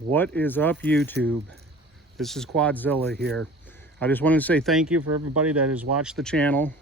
What is up, YouTube? This is Quadzilla here. I just wanted to say thank you for everybody that has watched the channel,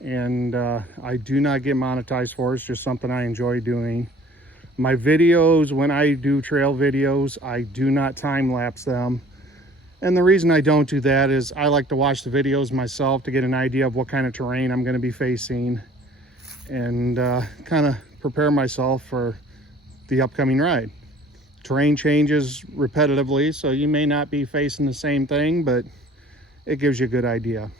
and I do not get monetized for it. It's just something I enjoy doing. My videos, when I do trail videos, I do not time lapse them, and the reason I don't do that is I like to watch the videos myself to get an idea of what kind of terrain I'm going to be facing and kind of prepare myself for the upcoming ride. Terrain changes repetitively, so you may not be facing the same thing, but it gives you a good idea.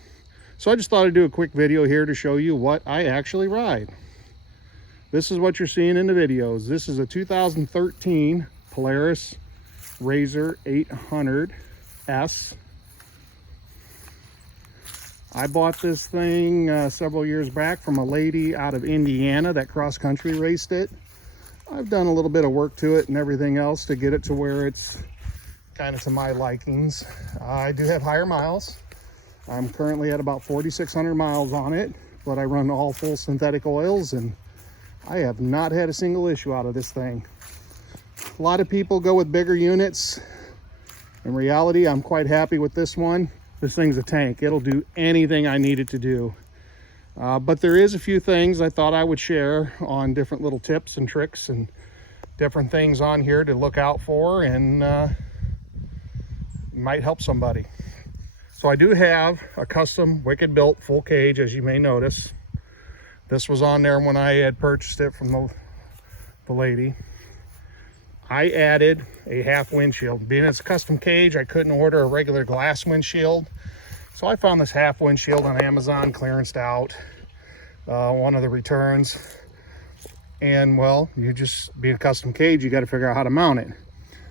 So I just thought I'd do a quick video here to show you what I actually ride. This is what you're seeing in the videos. This is a 2013 Polaris rzr800s. I bought this thing several years back from a lady out of Indiana that cross-country raced it. I've done a little bit of work to it and everything else to get it to where it's kind of to my likings. I do have higher miles. I'm currently at about 4,600 miles on it, but I run all full synthetic oils and I have not had a single issue out of this thing. A lot of people go with bigger units. In reality, I'm quite happy with this one. This thing's a tank. It'll do anything I need it to do. But there is a few things I thought I would share on different little tips and tricks and different things on here to look out for, and might help somebody. So I do have a custom Wicked built full cage, as you may notice. This was on there when I had purchased it from the lady. I added a half windshield. Being it's a custom cage, I couldn't order a regular glass windshield. So I found this half windshield on Amazon, clearanced out, one of the returns. And well, you just, being a custom cage, you got to figure out how to mount it.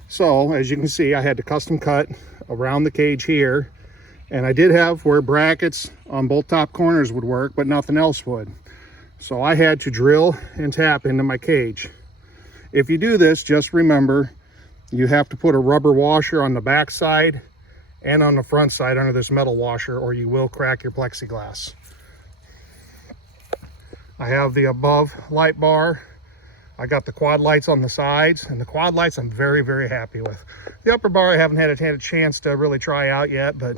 So as you can see, I had to custom cut around the cage here. And I did have where brackets on both top corners would work, but nothing else would. So I had to drill and tap into my cage. If you do this, just remember, you have to put a rubber washer on the back side and on the front side under this metal washer, or you will crack your plexiglass. I have the above light bar. I got the quad lights on the sides, and the quad lights I'm very, very happy with. The upper bar I haven't had a chance to really try out yet, but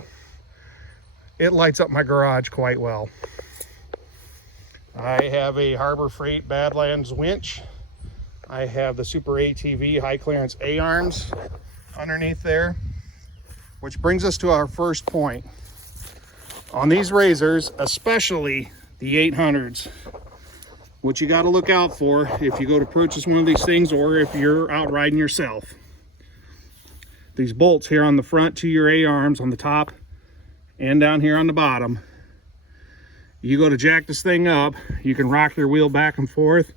it lights up my garage quite well. I have a Harbor Freight Badlands winch. I have the Super ATV high clearance A-arms underneath there. Which brings us to our first point. On these razors, especially the 800s, what you got to look out for if you go to purchase one of these things or if you're out riding yourself. These bolts here on the front to your A-arms on the top and down here on the bottom. You go to jack this thing up, you can rock your wheel back and forth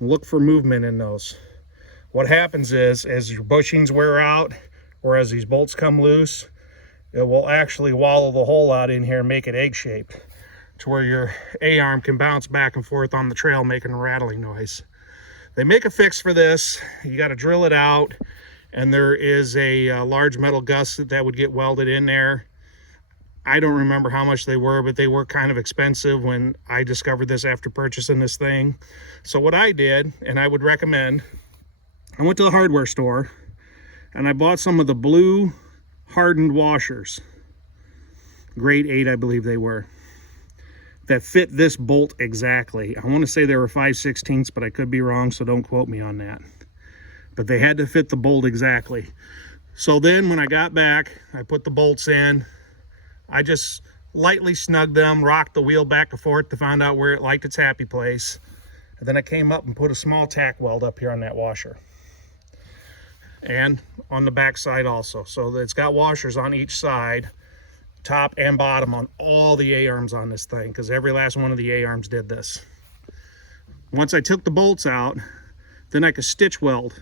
and look for movement in those. What happens is, as your bushings wear out, or as these bolts come loose, it will actually wallow the hole out in here and make it egg-shaped to where your A-arm can bounce back and forth on the trail making a rattling noise. They make a fix for this. You got to drill it out, and there is a large metal gusset that would get welded in there. I don't remember how much they were, but they were kind of expensive when I discovered this after purchasing this thing. So what I did, and I would recommend, I went to the hardware store and I bought some of the blue hardened washers, grade 8 I believe they were, that fit this bolt exactly. I want to say they were 5/16, but I could be wrong, so don't quote me on that. But they had to fit the bolt exactly. So then when I got back, I put the bolts in. I just lightly snugged them, rocked the wheel back and forth to find out where it liked its happy place. And then I came up and put a small tack weld up here on that washer. And on the back side also. So it's got washers on each side, top and bottom, on all the A-arms on this thing, because every last one of the A-arms did this. Once I took the bolts out, then I could stitch weld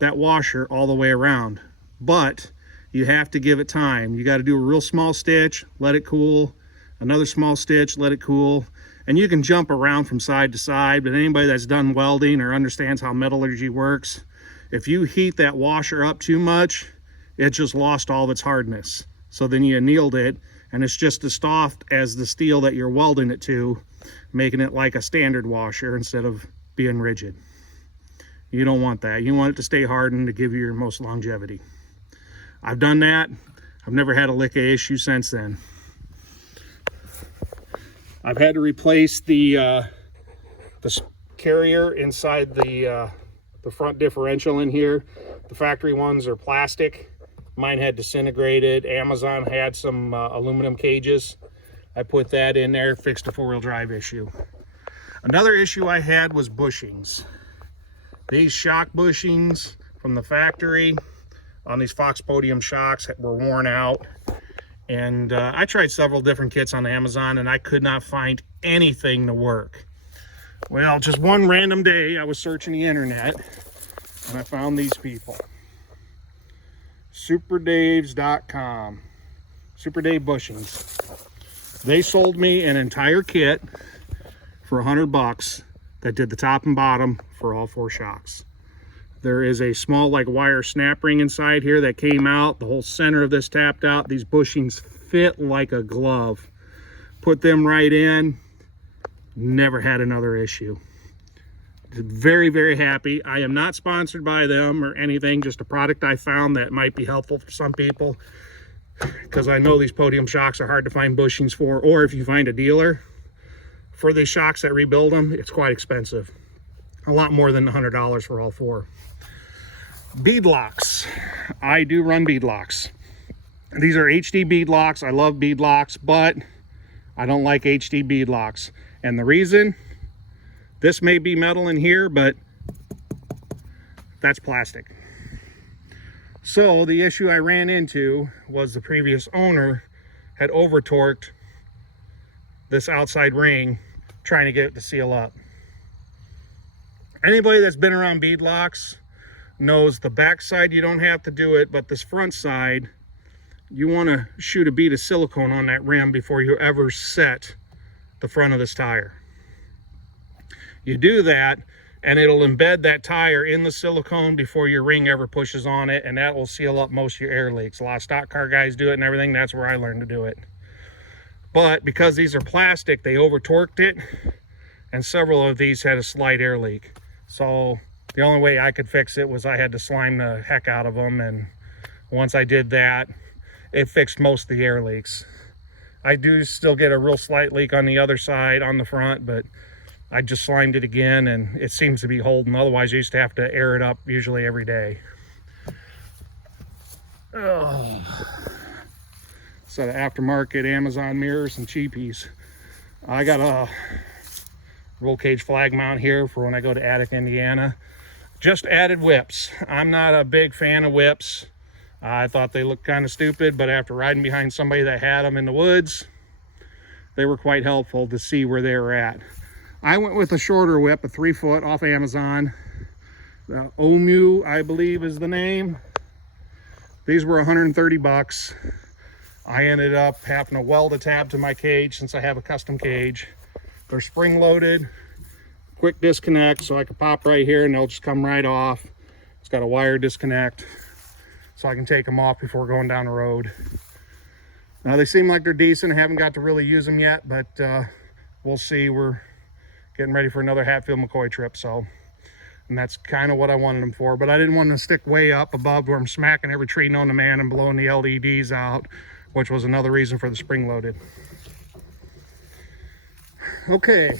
that washer all the way around. But you have to give it time. You got to do a real small stitch, let it cool, another small stitch, let it cool. And you can jump around from side to side, but anybody that's done welding or understands how metallurgy works, if you heat that washer up too much, it just lost all of its hardness. So then you annealed it, and it's just as soft as the steel that you're welding it to, making it like a standard washer instead of being rigid. You don't want that. You want it to stay hardened to give you your most longevity. I've done that. I've never had a lick of issue since then. I've had to replace the carrier inside the front differential in here. The factory ones are plastic. Mine had disintegrated. Amazon had some aluminum cages. I put that in there, fixed a four-wheel drive issue. Another issue I had was bushings. These shock bushings from the factory on these Fox Podium shocks were worn out. And I tried several different kits on Amazon and I could not find anything to work. Well, just one random day I was searching the internet and I found these people. SuperDaves.com. Super Dave bushings. They sold me an entire kit for $100 that did the top and bottom for all four shocks. There is a small like wire snap ring inside here that came out. The whole center of this tapped out. These bushings fit like a glove. Put them right in. Never had another issue. Very, very happy. I am not sponsored by them or anything. Just a product I found that might be helpful for some people. Because I know these podium shocks are hard to find bushings for. Or if you find a dealer for these shocks that rebuild them, it's quite expensive. A lot more than $100 for all four. Bead locks. I do run bead locks. These are HD bead locks. I love bead locks, but I don't like HD bead locks. And the reason, this may be metal in here, but that's plastic. So the issue I ran into was the previous owner had over torqued this outside ring trying to get it to seal up. Anybody that's been around bead locks knows the back side you don't have to do it, but this front side you want to shoot a bead of silicone on that rim before you ever set the front of this tire. You do that and it'll embed that tire in the silicone before your ring ever pushes on it, and that will seal up most of your air leaks. A lot of stock car guys do it and everything. That's where I learned to do it. But because these are plastic, they over torqued it, and several of these had a slight air leak. So the only way I could fix it was I had to slime the heck out of them, and once I did that, it fixed most of the air leaks. I do still get a real slight leak on the other side on the front, but I just slimed it again and it seems to be holding. Otherwise, I used to have to air it up usually every day. Oh. Set of aftermarket Amazon mirrors and cheapies. I got a roll cage flag mount here for when I go to Attic, Indiana. Just added whips. I'm not a big fan of whips. I thought they looked kind of stupid, but after riding behind somebody that had them in the woods, they were quite helpful to see where they were at. I went with a shorter whip, a 3-foot off Amazon. Omu, I believe is the name. These were $130. I ended up having to weld a tab to my cage since I have a custom cage. They're spring loaded, quick disconnect, so I can pop right here and they'll just come right off. It's got a wire disconnect, so I can take them off before going down the road. Now they seem like they're decent. I haven't got to really use them yet, but we'll see. We're getting ready for another Hatfield-McCoy trip, so, and that's kind of what I wanted them for. But I didn't want them to stick way up above where I'm smacking every tree known to man and blowing the LEDs out, which was another reason for the spring loaded. Okay,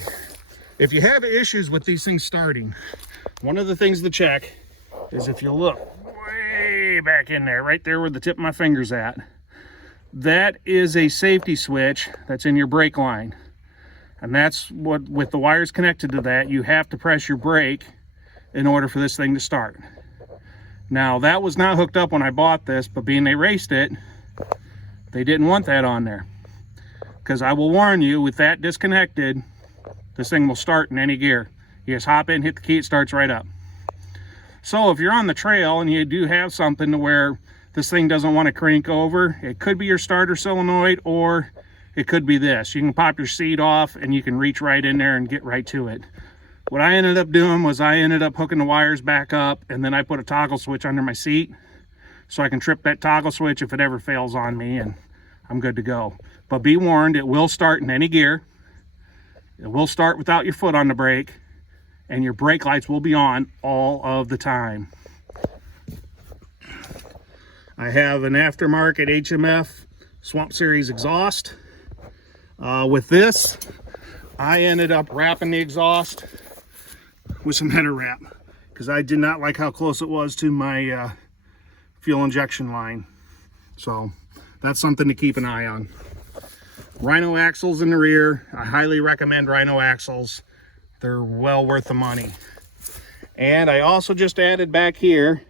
if you have issues with these things starting, one of the things to check is if you look way back in there, right there where the tip of my finger's at, that is a safety switch that's in your brake line. And that's what, with the wires connected to that, you have to press your brake in order for this thing to start. Now, that was not hooked up when I bought this, but being they raced it, they didn't want that on there. Because I will warn you, with that disconnected, this thing will start in any gear. You just hop in, hit the key, it starts right up. So if you're on the trail and you do have something to where this thing doesn't want to crank over, it could be your starter solenoid or it could be this. You can pop your seat off and you can reach right in there and get right to it. What I ended up doing was I ended up hooking the wires back up, and then I put a toggle switch under my seat so I can trip that toggle switch if it ever fails on me, and I'm good to go. But be warned, it will start in any gear. It will start without your foot on the brake, and your brake lights will be on all of the time. I have an aftermarket HMF Swamp Series exhaust. With this, I ended up wrapping the exhaust with some header wrap because I did not like how close it was to my fuel injection line. So that's something to keep an eye on. Rhino axles in the rear. I highly recommend Rhino axles. They're well worth the money. And I also just added back here,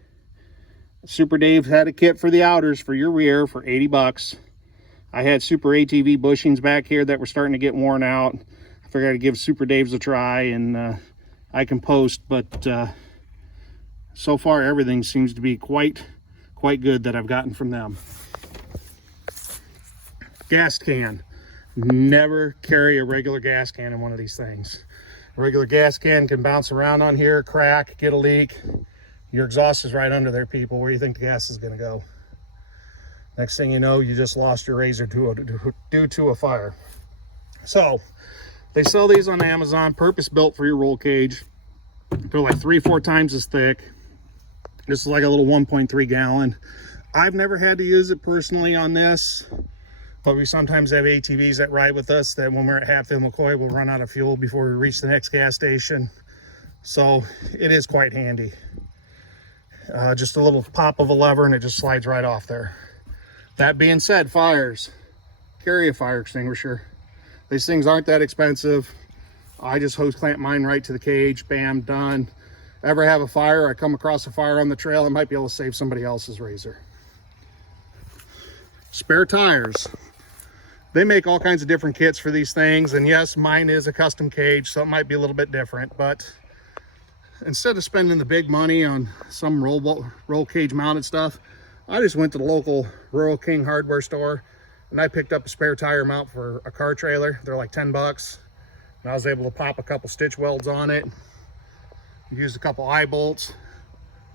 Super Dave had a kit for the outers for your rear for 80 bucks. I had Super ATV bushings back here that were starting to get worn out. I figured I'd give Super Dave's a try, and I can post, but so far everything seems to be quite good that I've gotten from them. Gas can. Never carry a regular gas can in one of these things. A regular gas can can bounce around on here, crack, get a leak. Your exhaust is right under there, people. Where do you think the gas is going to go? Next thing you know, you just lost your RZR due to a fire. So they sell these on Amazon, purpose built for your roll cage. They're like 3-4 times as thick. This is like a little 1.3 gallon. I've never had to use it personally on this, but we sometimes have ATVs that ride with us that when we're at Hatfield McCoy, we'll run out of fuel before we reach the next gas station. So it is quite handy. Just a little pop of a lever and it just slides right off there. That being said, fires. Carry a fire extinguisher. These things aren't that expensive. I just hose clamp mine right to the cage, bam, done. Ever have a fire, I come across a fire on the trail, I might be able to save somebody else's RZR. Spare tires. They make all kinds of different kits for these things, and yes, mine is a custom cage, so it might be a little bit different, but instead of spending the big money on some roll cage mounted stuff, I just went to the local Rural King hardware store and I picked up a spare tire mount for a car trailer. They're like 10 bucks. And I was able to pop a couple stitch welds on it. Used a couple eye bolts.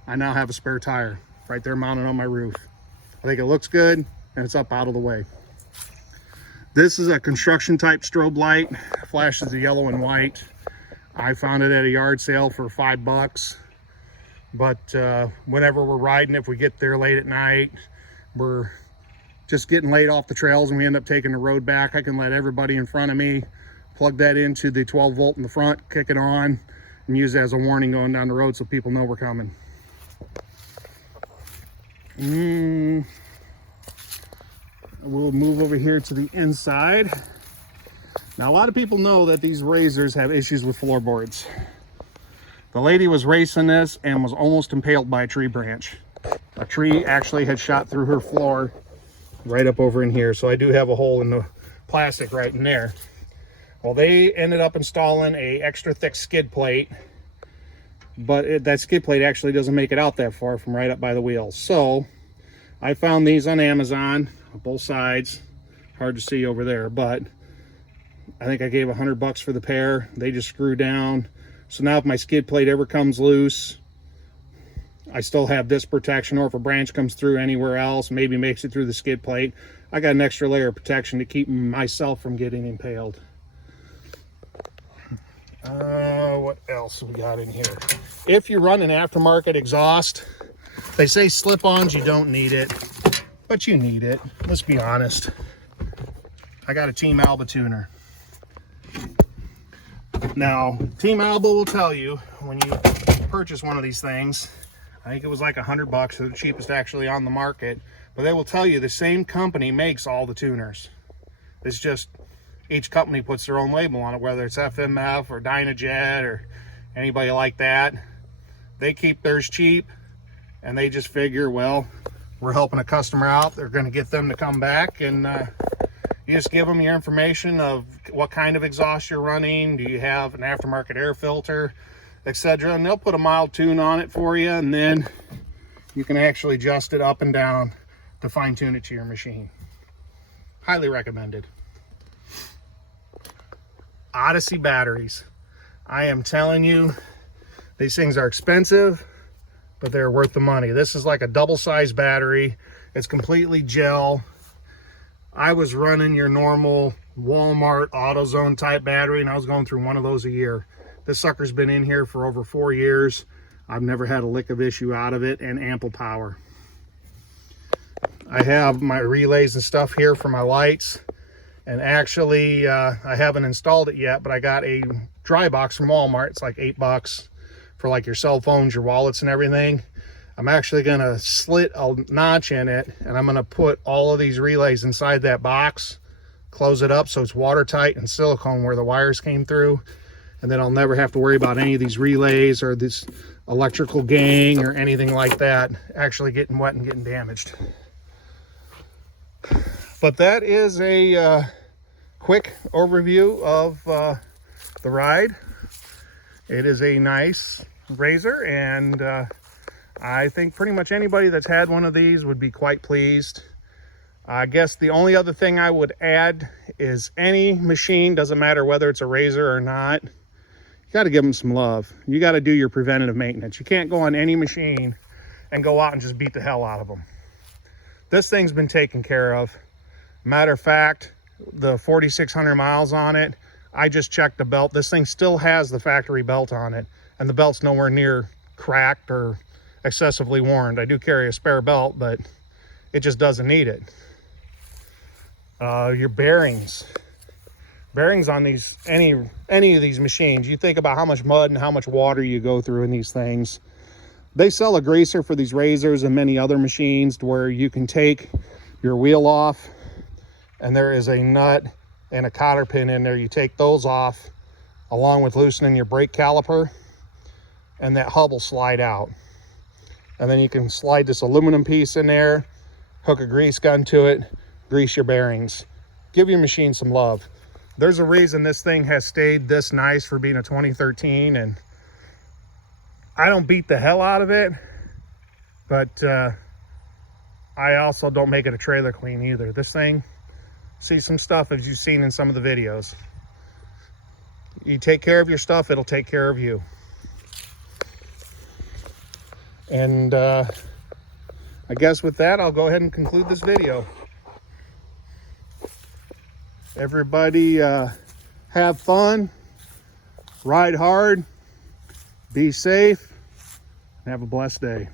I now have a spare tire right there mounted on my roof. I think it looks good and it's up out of the way. This is a construction type strobe light. Flashes the yellow and white. I found it at a yard sale for 5 bucks. But whenever we're riding, if we get there late at night, we're just getting laid off the trails and we end up taking the road back, I can let everybody in front of me plug that into the 12 volt in the front, kick it on, and use it as a warning going down the road so people know we're coming. We'll move over here to the inside. Now, a lot of people know that these RZRs have issues with floorboards. The lady was racing this and was almost impaled by a tree branch. A tree actually had shot through her floor right up over in here. So I do have a hole in the plastic right in there. Well, they ended up installing a extra thick skid plate, but that skid plate actually doesn't make it out that far from right up by the wheel. So I found these on Amazon, on both sides. Hard to see over there, but I think I gave 100 bucks for the pair. They just screw down. So now if my skid plate ever comes loose, I still have this protection, or if a branch comes through anywhere else, maybe makes it through the skid plate, I got an extra layer of protection to keep myself from getting impaled. What else we got in here? If you run an aftermarket exhaust, they say slip-ons, you don't need it, but you need it. Let's be honest. I got a Team Alba tuner. Now, Team Alba will tell you when you purchase one of these things, I think it was like 100 bucks, the cheapest actually on the market, but they will tell you the same company makes all the tuners. It's just each company puts their own label on it, whether it's FMF or Dynajet or anybody like that. They keep theirs cheap and they just figure, well, we're helping a customer out. They're going to get them to come back, and you just give them your information of what kind of exhaust you're running. Do you have an aftermarket air filter, etc. And they'll put a mild tune on it for you, and then you can actually adjust it up and down to fine tune it to your machine. Highly recommended. Odyssey batteries. I am telling you, these things are expensive, but they're worth the money. This is like a double-sized battery. It's completely gel. I was running your normal Walmart AutoZone type battery, and I was going through one of those a year. This sucker's been in here for over 4 years. I've never had a lick of issue out of it, and ample power. I have my relays and stuff here for my lights. And actually, I haven't installed it yet, but I got a dry box from Walmart. It's like $8 for like your cell phones, your wallets and everything. I'm actually gonna slit a notch in it, and I'm gonna put all of these relays inside that box, close it up so it's watertight and silicone where the wires came through. And then I'll never have to worry about any of these relays or this electrical gang or anything like that actually getting wet and getting damaged. But that is a quick overview of the ride. It is a nice RZR, and I think pretty much anybody that's had one of these would be quite pleased. I guess the only other thing I would add is any machine, doesn't matter whether it's a RZR or not, you got to give them some love. You got to do your preventative maintenance. You can't go on any machine and go out and just beat the hell out of them. This thing's been taken care of. Matter of fact, the 4,600 miles on it, I just checked the belt. This thing still has the factory belt on it, and the belt's nowhere near cracked or excessively worn. I do carry a spare belt, but it just doesn't need it. Your bearings on these, any of these machines, you think about how much mud and how much water you go through in these things. They sell a greaser for these RZRs and many other machines to where you can take your wheel off, and there is a nut and a cotter pin in there. You take those off along with loosening your brake caliper, and that hub will slide out. And then you can slide this aluminum piece in there, hook a grease gun to it, grease your bearings. Give your machine some love. There's a reason this thing has stayed this nice for being a 2013, and I don't beat the hell out of it, but I also don't make it a trailer queen either. This thing, see some stuff as you've seen in some of the videos. You take care of your stuff, it'll take care of you. And I guess with that, I'll go ahead and conclude this video. Everybody have fun, ride hard, be safe, and have a blessed day.